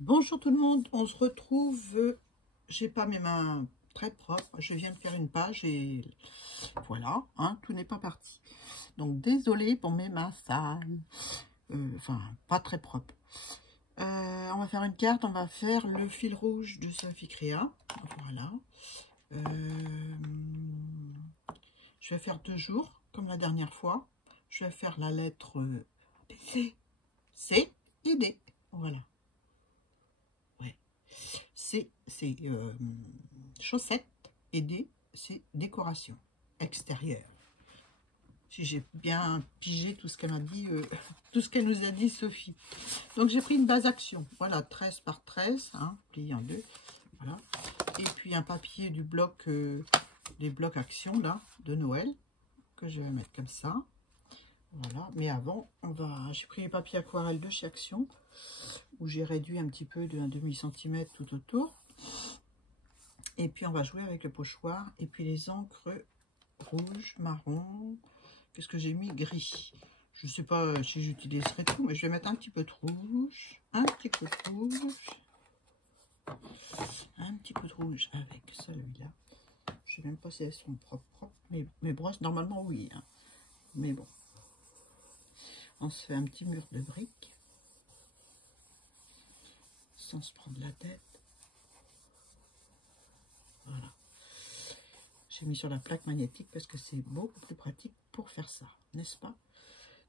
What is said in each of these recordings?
Bonjour tout le monde, on se retrouve. J'ai pas mes mains très propres, je viens de faire une page et voilà, hein, tout n'est pas parti. Donc désolé pour mes mains sales, enfin pas très propres. On va faire une carte, on va faire le fil rouge de Sophie Créa, voilà. Je vais faire 2 jours comme la dernière fois. Je vais faire la lettre C et D, voilà. C, c'est chaussettes et D, c'est décoration extérieure. Si j'ai bien pigé tout ce qu'elle m'a dit, tout ce qu'elle nous a dit Sophie. Donc j'ai pris une base action, voilà, 13 par 13, hein, plié en deux, voilà. Et puis un papier du bloc, des blocs action là, de Noël, que je vais mettre comme ça. Voilà, mais avant, j'ai pris les papiers aquarelles de chez Action, où j'ai réduit un petit peu d'un demi-centimètre tout autour. Et puis on va jouer avec le pochoir, et puis les encres rouge, marron, qu'est-ce que j'ai mis? Gris. Je ne sais pas si j'utiliserai tout, mais je vais mettre un petit peu de rouge, un petit peu de rouge, un petit peu de rouge avec celui-là. Je ne sais même pas si elles sont propres, mes brosses, normalement oui, hein. Mais bon. On se fait un petit mur de briques, sans se prendre la tête. Voilà. J'ai mis sur la plaque magnétique parce que c'est beaucoup plus pratique pour faire ça, n'est-ce pas?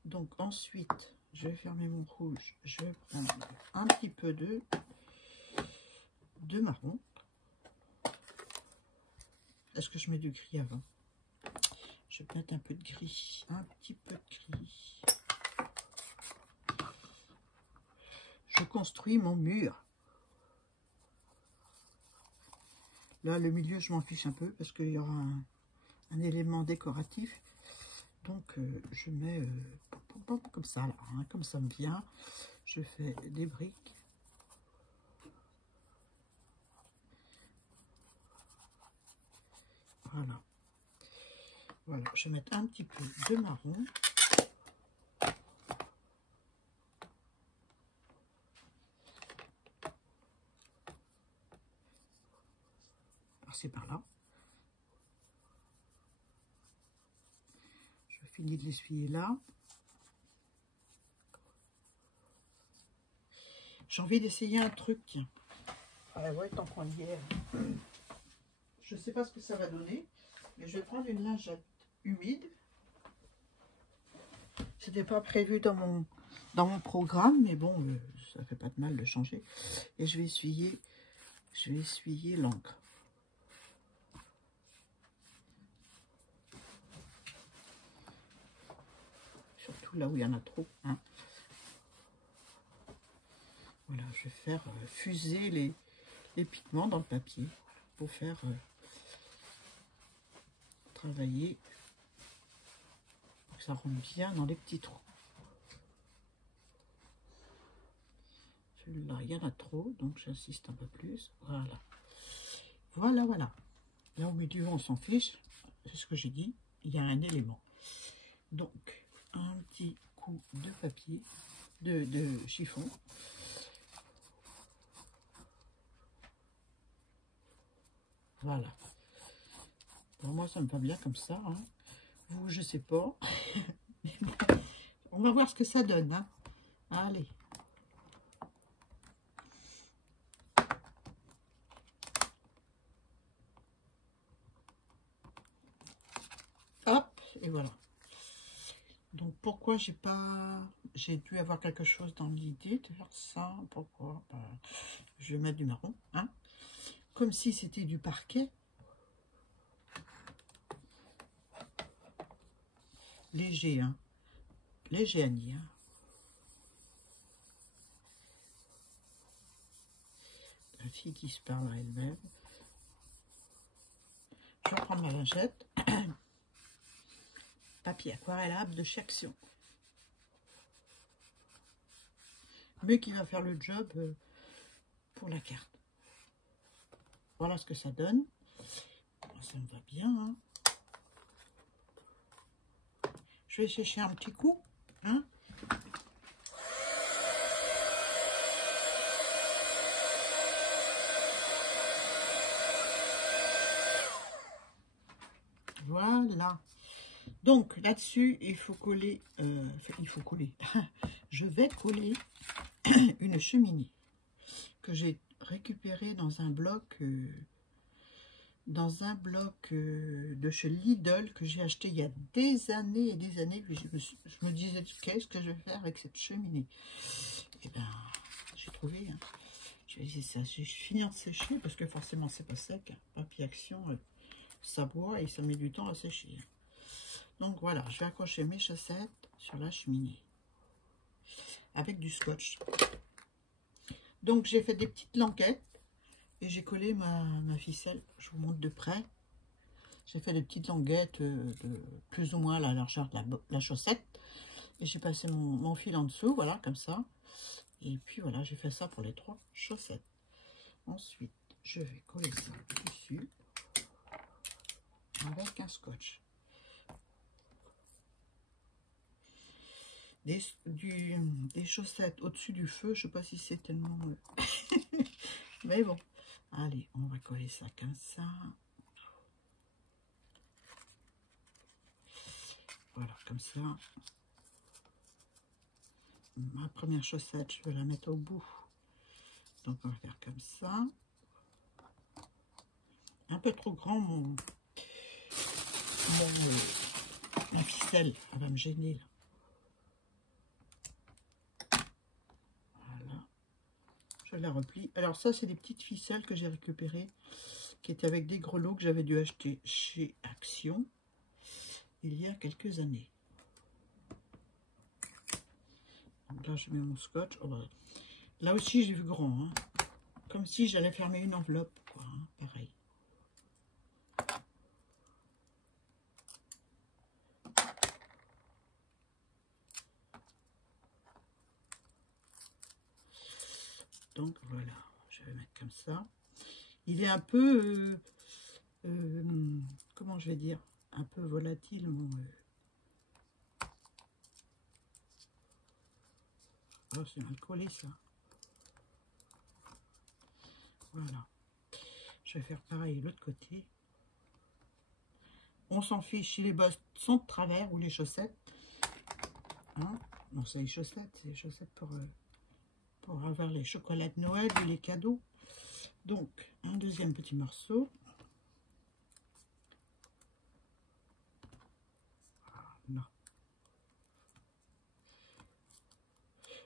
Donc ensuite, je vais fermer mon rouge. Je vais prendre un petit peu de marron. Est-ce que je mets du gris avant? Je vais mettre un peu de gris, un petit peu de gris. Je construis mon mur. Là, le milieu, je m'en fiche un peu parce qu'il y aura un élément décoratif. Donc, je mets comme ça, là, hein, comme ça me vient. Je fais des briques. Voilà. Voilà, je vais mettre un petit peu de marron. Passer par là. Je finis de l'essuyer là. J'ai envie d'essayer un truc, tiens. Ah ouais, tant qu'on y est. Je ne sais pas ce que ça va donner, mais je vais prendre une lingette humide. C'était pas prévu dans mon programme, mais bon, ça fait pas de mal de changer. Et je vais essuyer l'encre. Surtout là où il y en a trop, hein. Voilà, je vais faire fuser les pigments dans le papier pour faire travailler, pour que ça rentre bien dans les petits trous. Celui-là, il y en a trop, donc j'insiste un peu plus. Voilà. Voilà, voilà. Là au milieu, on s'en fiche. C'est ce que j'ai dit. Il y a un élément. Donc, un petit coup de papier, de chiffon. Voilà. Pour moi, ça me va bien comme ça, hein. Vous, je sais pas. On va voir ce que ça donne, hein. Allez. Hop, et voilà. Donc, pourquoi j'ai dû avoir quelque chose dans l'idée de faire ça. Pourquoi? Je vais mettre du marron, hein. Comme si c'était du parquet. Léger, hein. Léger, Annie, hein. La fille qui se parle à elle-même. Je vais prendre ma lingette. Papier aquarellable de chez Action. Mais qui va faire le job pour la carte. Voilà ce que ça donne. Ça me va bien, hein. Je vais sécher un petit coup, hein. Voilà. Donc là-dessus, il faut coller, enfin, il faut coller. Je vais coller une cheminée que j'ai récupérée dans un bloc, de chez Lidl que j'ai acheté il y a des années et des années. Puis je me disais, qu'est-ce que je vais faire avec cette cheminée? Et ben, j'ai trouvé. Hein. Je vais essayer ça. J'ai fini de sécher parce que forcément c'est pas sec. Hein. Papier action, ça boit et ça met du temps à sécher. Hein. Donc voilà, je vais accrocher mes chaussettes sur la cheminée avec du scotch. Donc j'ai fait des petites languettes et j'ai collé ma ficelle. Je vous montre de près. J'ai fait des petites languettes de plus ou moins à la largeur de la chaussette. Et j'ai passé mon fil en dessous, voilà, comme ça. Et puis voilà, j'ai fait ça pour les 3 chaussettes. Ensuite, je vais coller ça dessus avec un scotch. Des chaussettes au-dessus du feu, je sais pas si c'est tellement... mais bon, allez, on va coller ça comme ça. Voilà, comme ça. Ma première chaussette, je vais la mettre au bout. Donc, on va faire comme ça. Un peu trop grand, ma ficelle, elle va me gêner, là. Voilà. Je la replie. Alors, ça, c'est des petites ficelles que j'ai récupérées, qui étaient avec des grelots que j'avais dû acheter chez Action il y a quelques années. Donc là, je mets mon scotch. Oh, bah, là aussi, j'ai vu grand. Hein. Comme si j'allais fermer une enveloppe, quoi. Hein, pareil. Donc voilà, je vais mettre comme ça. Il est un peu, comment je vais dire, un peu volatile mon... Oh, c'est mal collé ça. Voilà. Je vais faire pareil de l'autre côté. On s'en fiche si les bosses sont de travers ou les chaussettes. Hein? Non, c'est les chaussettes pour avoir les chocolats de Noël ou les cadeaux. Donc, un deuxième petit morceau. Voilà.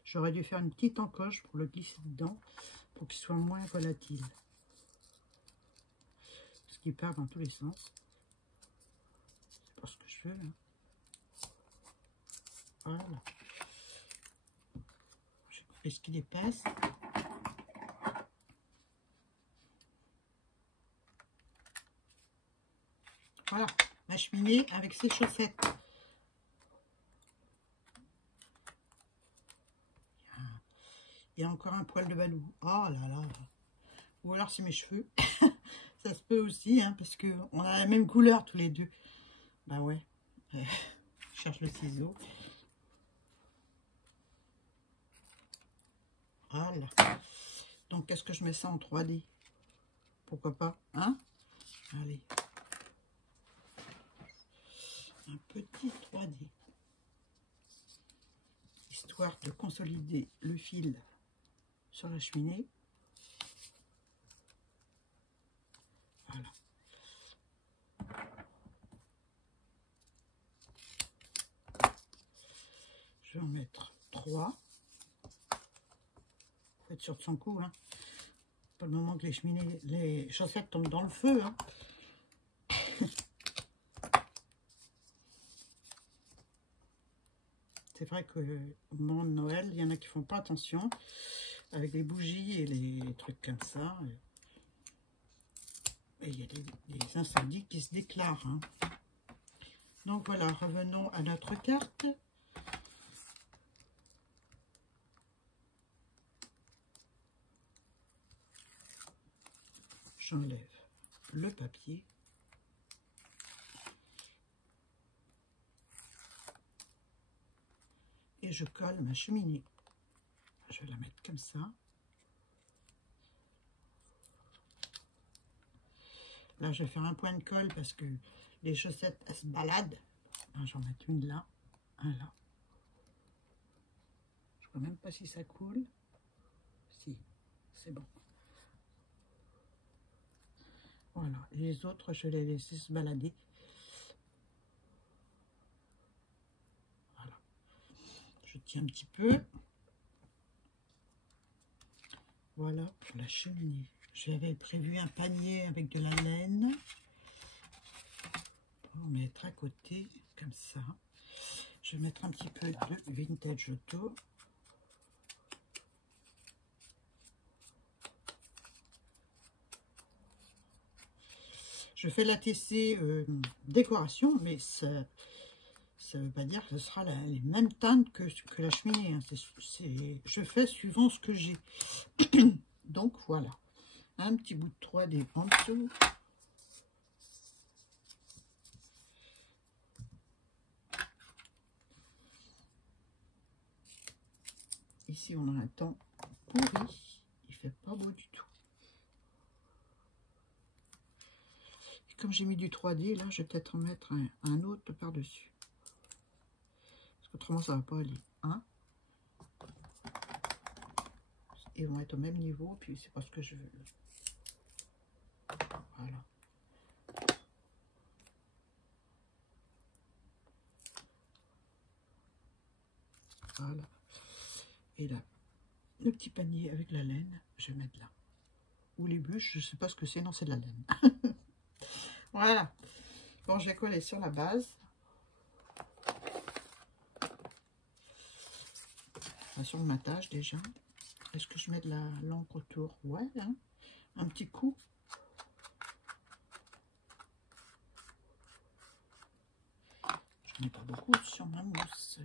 J'aurais dû faire une petite encoche pour le glisser dedans, pour qu'il soit moins volatile. Parce qu'il part dans tous les sens. C'est pas ce que je fais là. Voilà. J'ai coupé ce qui dépasse. Voilà, ma cheminée avec ses chaussettes. Il y a encore un poil de balou. Oh là là. Ou alors c'est mes cheveux. Ça se peut aussi, hein, parce qu'on a la même couleur tous les deux. Bah ouais. Je cherche le ciseau. Voilà. Donc, qu'est-ce que je mets ça en 3D? Pourquoi pas, hein? Allez. Un petit 3D. Histoire de consolider le fil sur la cheminée. Voilà. Je vais en mettre 3. Faut être sûr de son coup, hein. Pas le moment que les chaussettes tombent dans le feu, hein. C'est vrai que au moment de Noël, il y en a qui font pas attention avec les bougies et les trucs comme ça. Et il y a des incendies qui se déclarent, hein. Donc voilà, revenons à notre carte. J'enlève le papier. Et je colle ma cheminée. Je vais la mettre comme ça. Là, je vais faire un point de colle parce que Les chaussettes, elles se baladent. J'en mets une là, un là. Je ne vois même pas si ça coule. Si, c'est bon. Voilà, et les autres, je les laisse se balader. Voilà. Je tiens un petit peu. Voilà pour la cheminée. J'avais prévu un panier avec de la laine. Pour mettre à côté, comme ça. Je vais mettre un petit peu de Vintage Auto. Je fais la TC décoration, mais ça ne veut pas dire que ce sera les mêmes teintes que la cheminée. Hein. Je fais suivant ce que j'ai. Donc voilà. Un petit bout de 3D en dessous. Ici, on a un temps pourri. Il fait pas beau du tout. Et comme j'ai mis du 3D, là, je vais peut-être en mettre un autre par-dessus. Parce qu'autrement, ça va pas aller. Hein? Ils vont être au même niveau, puis c'est pas ce que je veux. Voilà. Voilà. Et là, le petit panier avec la laine, je vais mettre là. Ou les bûches, je sais pas ce que c'est. Non, c'est de la laine. Voilà. Bon, je vais coller sur la base. Enfin, sur le matage déjà. Est-ce que je mets de l'encre autour? Ouais, hein, un petit coup. Je mets pas beaucoup sur ma mousse.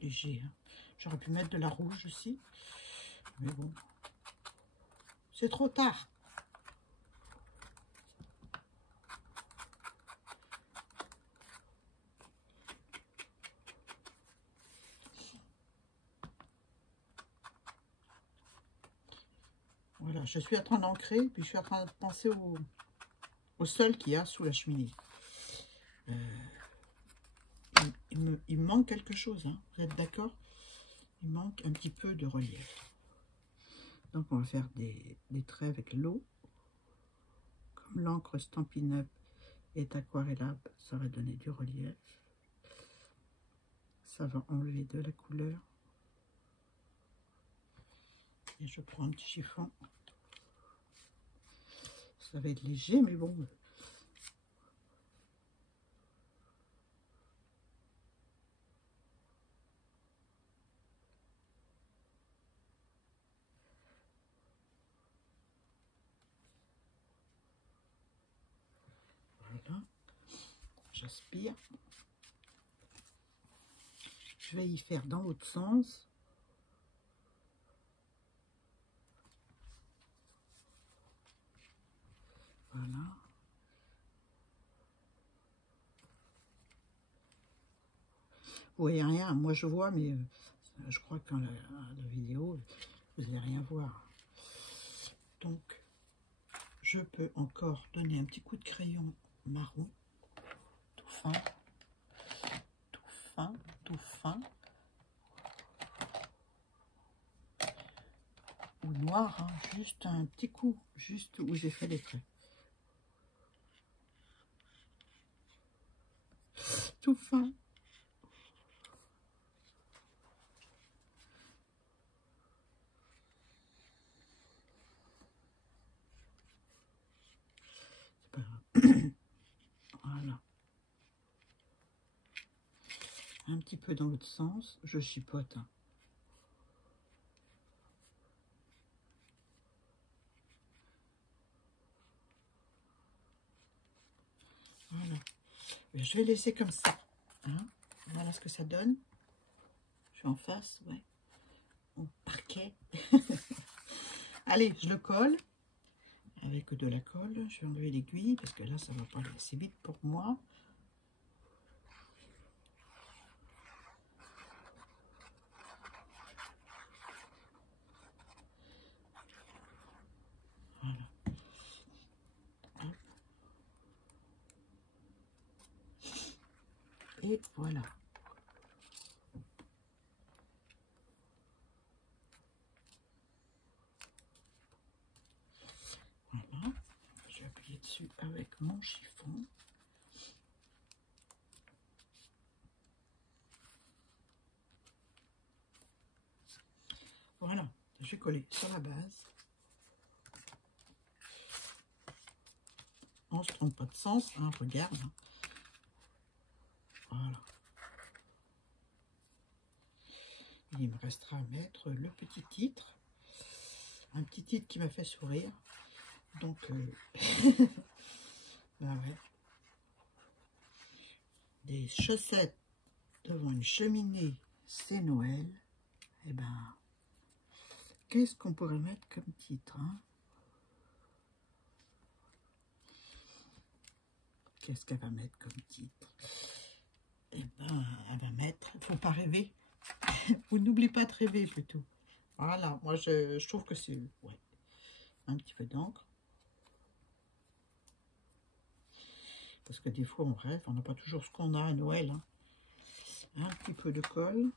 Léger. Hein. J'aurais pu mettre de la rouge aussi. Mais bon. C'est trop tard. Voilà, je suis en train d'ancrer, puis je suis en train de penser au sol qu'il y a sous la cheminée. Il me manque quelque chose, hein. Vous êtes d'accord? Il manque un petit peu de relief. Donc on va faire des traits avec l'eau. Comme l'encre Stampin' Up est aquarellable, ça va donner du relief. Ça va enlever de la couleur. Et je prends un petit chiffon. Ça va être léger, mais bon. Voilà. J'aspire. Je vais y faire dans l'autre sens. Voilà. Vous voyez rien, moi je vois, mais je crois que dans la vidéo, vous n'allez rien voir. Donc, je peux encore donner un petit coup de crayon marron, tout fin, tout fin, tout fin. Ou noir, hein, juste un petit coup, juste où j'ai fait les traits. Tout fin. C'est pas grave. Voilà. Un petit peu dans l'autre sens, je chipote. Hein. Voilà. Je vais laisser comme ça. Hein. Voilà ce que ça donne. Je suis en face, ouais. Au parquet. Allez, je le colle. Avec de la colle. Je vais enlever l'aiguille parce que là, ça va pas aller assez vite pour moi. Voilà. Et voilà. Voilà. Je vais appuyer dessus avec mon chiffon. Voilà. Je vais coller sur la base. On ne se trompe pas de sens, hein, regarde. Voilà. Il me restera à mettre le petit titre. Un petit titre qui m'a fait sourire. Donc, bah ouais. Des chaussettes devant une cheminée, c'est Noël. Eh ben, qu'est-ce qu'on pourrait mettre comme titre, hein? Qu'est-ce qu'elle va mettre comme titre? Eh ben, elle va mettre, faut pas rêver. Ou n'oublie pas de rêver plutôt. Voilà, moi je trouve que c'est, ouais, un petit peu d'encre. Parce que des fois on rêve, on n'a pas toujours ce qu'on a à Noël, hein. Un petit peu de colle.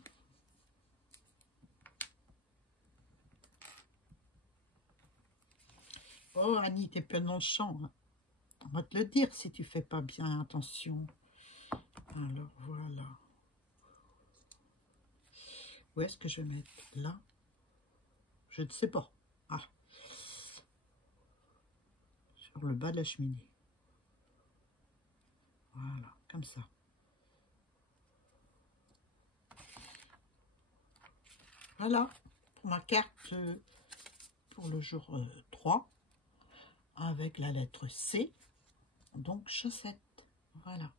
Oh Annie, t'es plein dans le champ, hein. On va te le dire si tu fais pas bien attention. Alors voilà. Où est-ce que je vais mettre? Là? Je ne sais pas. Ah. Sur le bas de la cheminée. Voilà, comme ça. Voilà, pour ma carte pour le jour 3, avec la lettre C, donc chaussettes. Voilà.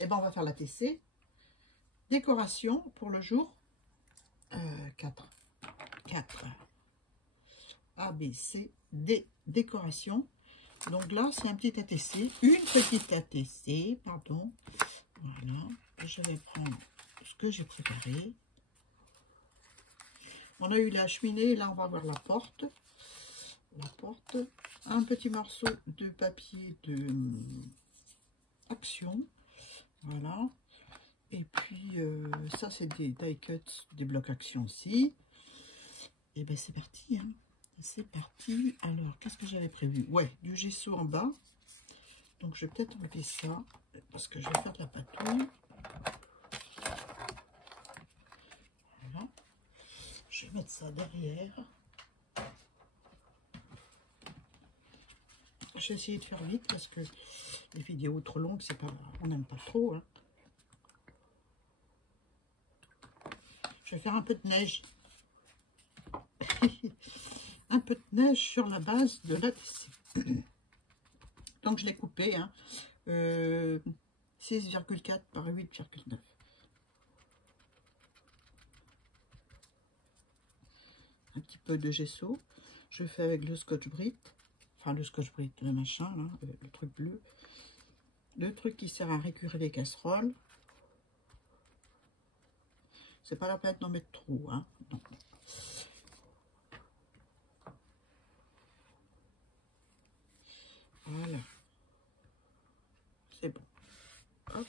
Et ben on va faire la TC. Décoration pour le jour 4. 4. A, B, C, D, décoration. Donc là, c'est un petit ATC, une petite ATC, pardon. Voilà, je vais prendre ce que j'ai préparé. On a eu la cheminée, là on va voir la porte. La porte, un petit morceau de papier de action. Voilà. Et puis ça c'est des die cuts, des blocs action aussi. Et ben c'est parti, hein. C'est parti. Alors, qu'est-ce que j'avais prévu? Ouais, du gesso en bas. Donc, je vais peut-être enlever ça, parce que je vais faire de la patouille. Voilà. Je vais mettre ça derrière. Je vais essayer de faire vite, parce que les vidéos trop longues, c'est pas, on n'aime pas trop, hein. Je vais faire un peu de neige. Un peu de neige sur la base de la TC. Donc je l'ai coupé, hein, 6,4 par 8,9. Un petit peu de gesso. Je fais avec le scotch-brite. Enfin le scotch-brite, le machin, là, le truc bleu. Le truc qui sert à récurer les casseroles. C'est pas la peine d'en mettre trop, hein. Non. Voilà. C'est bon. Hop.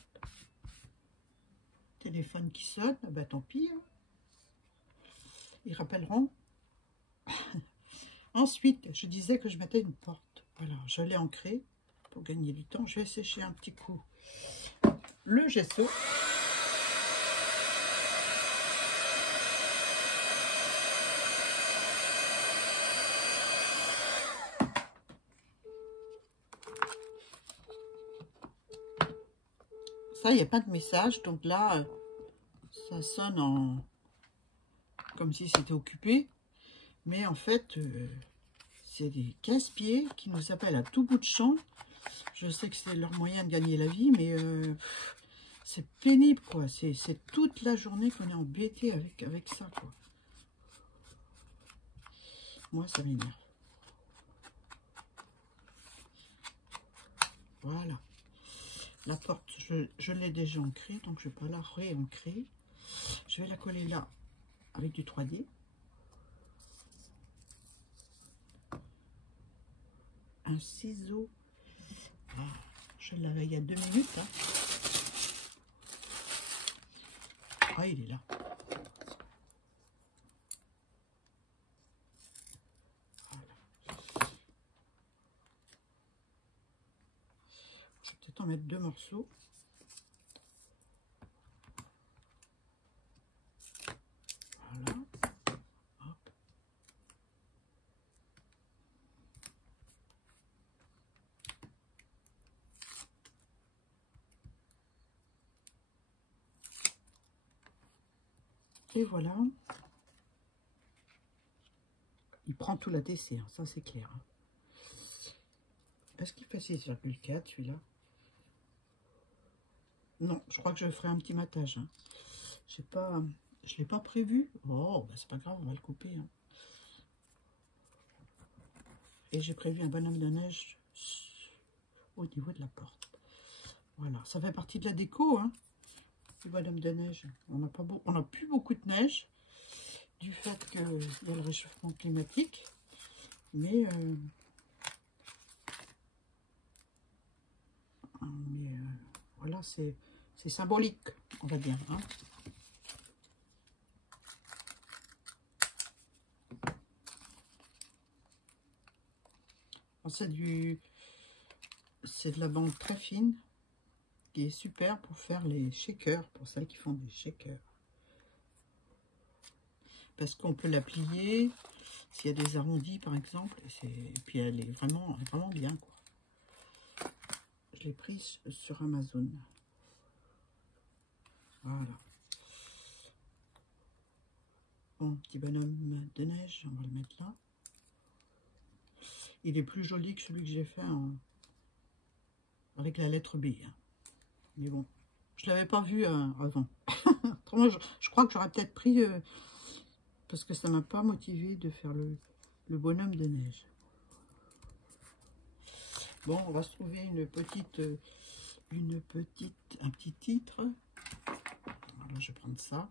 Téléphone qui sonne, bah tant pis, hein. Ils rappelleront. Ensuite, je disais que je mettais une porte. Voilà, je l'ai ancrée pour gagner du temps. Je vais sécher un petit coup le gesso. Ça, il n'y a pas de message. Donc là, ça sonne en comme si c'était occupé. Mais en fait, c'est des casse-pieds qui nous appellent à tout bout de champ. Je sais que c'est leur moyen de gagner la vie, mais c'est pénible, quoi. C'est toute la journée qu'on est embêté avec ça, quoi. Moi, ça m'énerve. Voilà. La porte, je l'ai déjà ancrée, donc je ne vais pas la réancrer. Je vais la coller là avec du 3D. Un ciseau. Ah, je l'avais il y a 2 minutes. Hein. Ah, il est là. Voilà. Je vais peut-être en mettre 2 morceaux. Voilà. Hop. Et voilà. Il prend tout la l'ATC, hein, ça c'est clair. Hein. Est-ce qu'il fait 6,4 celui-là? Non, je crois que je ferai un petit matage. Hein. Je ne l'ai pas prévu. Oh, bah c'est pas grave, on va le couper. Hein. Et j'ai prévu un bonhomme de neige au niveau de la porte. Voilà, ça fait partie de la déco, hein, du bonhomme de neige. On n'a plus beaucoup de neige du fait qu'il y a le réchauffement climatique. Mais voilà, c'est symbolique, on va dire. Hein. C'est de la bande très fine qui est super pour faire les shakers, pour celles qui font des shakers. Parce qu'on peut la plier s'il y a des arrondis par exemple, et puis elle est vraiment bien quoi. Je l'ai prise sur Amazon. Voilà. Bon, petit bonhomme de neige, on va le mettre là. Il est plus joli que celui que j'ai fait avec la lettre B. Hein. Mais bon, je ne l'avais pas vu avant. Autrement, je crois que j'aurais peut-être pris, parce que ça ne m'a pas motivé de faire le bonhomme de neige. Bon, on va se trouver un petit titre. Voilà, je vais prendre ça.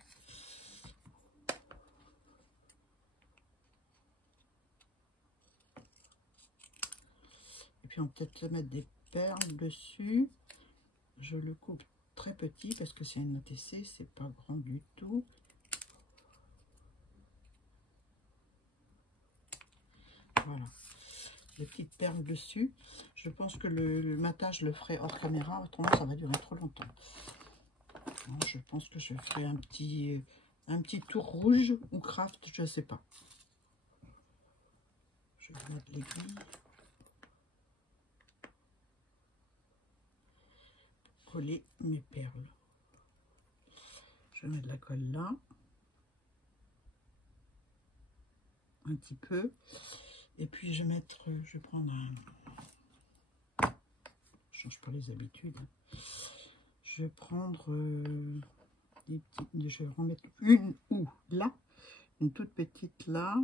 Et puis on va peut-être mettre des perles dessus. Je le coupe très petit parce que c'est une ATC, c'est pas grand du tout. Voilà, les petites perles dessus. Je pense que le matage, je le ferai hors caméra, autrement ça va durer trop longtemps. Donc, je pense que je ferai un petit tour rouge ou craft, je sais pas. Je vais mettre l'aiguille. Coller mes perles. Je vais mettre de la colle là. Un petit peu. Et puis je vais prendre un... Je change pas les habitudes. Je vais prendre des petites... Je vais en mettre une ou là. Une toute petite là.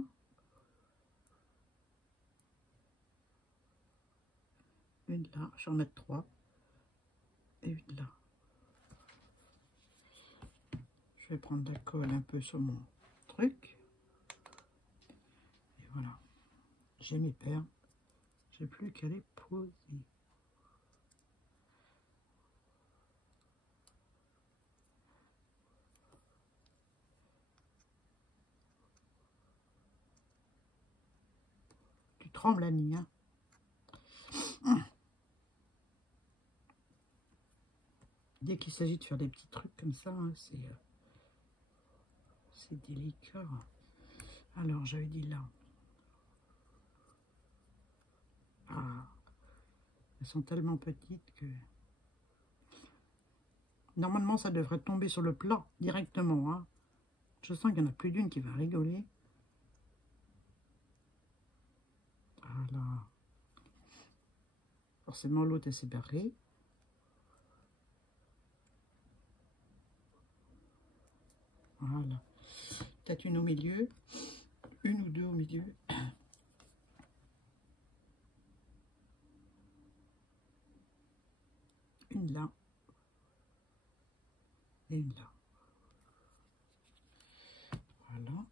Une là. Je vais en mettre 3. Et une là. Je vais prendre de la colle un peu sur mon truc. Et voilà. J'ai mes perles. J'ai plus qu'à les poser. Tu trembles, Annie, hein? Dès qu'il s'agit de faire des petits trucs comme ça, hein, c'est délicat. Alors, j'avais dit là. Ah, elles sont tellement petites que... Normalement, ça devrait tomber sur le plat directement. Hein. Je sens qu'il y en a plus d'une qui va rigoler. Voilà. Forcément, l'autre, elle s'est barrée. Voilà. Peut-être une au milieu. Une ou deux au milieu. Une là. Et une là. Voilà.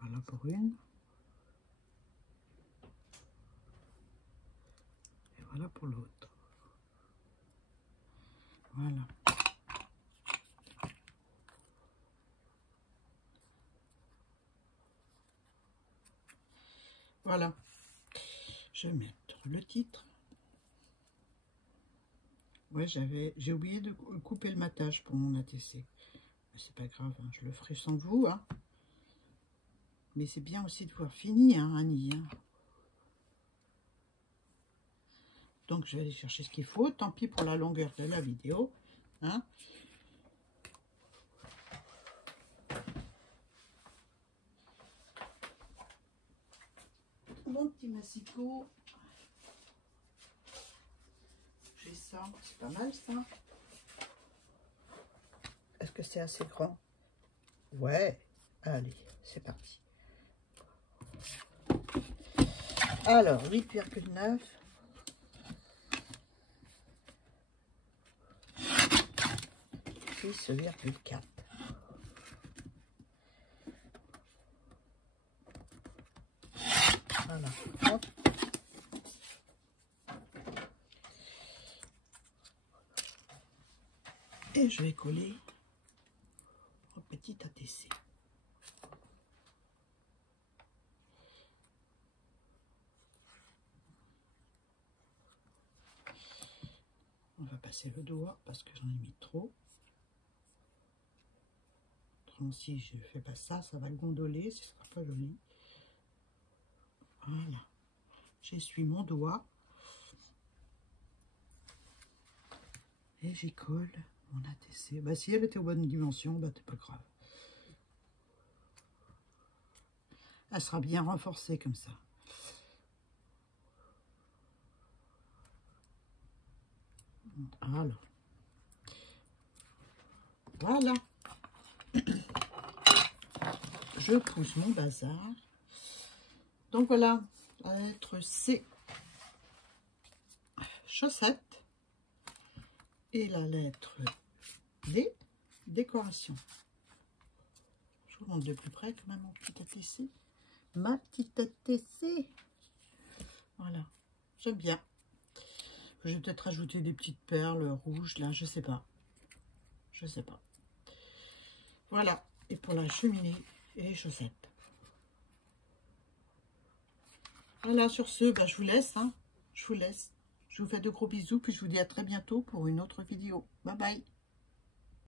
Voilà pour une. Et voilà pour l'autre. Voilà. Voilà. Je vais mettre le titre. Ouais, j'ai oublié de couper le matage pour mon ATC. C'est pas grave, hein, je le ferai sans vous. Hein. Mais c'est bien aussi de voir fini, hein, Annie. Hein. Donc, je vais aller chercher ce qu'il faut. Tant pis pour la longueur de la vidéo. Hein. Mon petit massicot. J'ai ça. C'est pas mal, ça. Est-ce que c'est assez grand? Ouais. Allez, c'est parti. Alors, 8,9. 6,4. Voilà. Hop. Et je vais coller au petit ATC. On va passer le doigt parce que j'en ai mis trop. Si je ne fais pas ça, ça va gondoler, ce sera pas joli. Voilà. J'essuie mon doigt. Et j'y colle mon ATC. Bah, si elle était aux bonnes dimensions, bah, c'est pas grave. Elle sera bien renforcée comme ça. Voilà. Voilà. Je pousse mon bazar. Donc voilà, la lettre C, chaussette. Et la lettre D, décoration. Je vous montre de plus près quand même mon petit ATC. Ma petite ATC. Voilà, j'aime bien. Je vais peut-être rajouter des petites perles rouges là, je sais pas. Je sais pas. Voilà, et pour la cheminée et les chaussettes. Voilà, sur ce, bah, je vous laisse. Hein. Je vous laisse. Je vous fais de gros bisous, puis je vous dis à très bientôt pour une autre vidéo. Bye bye.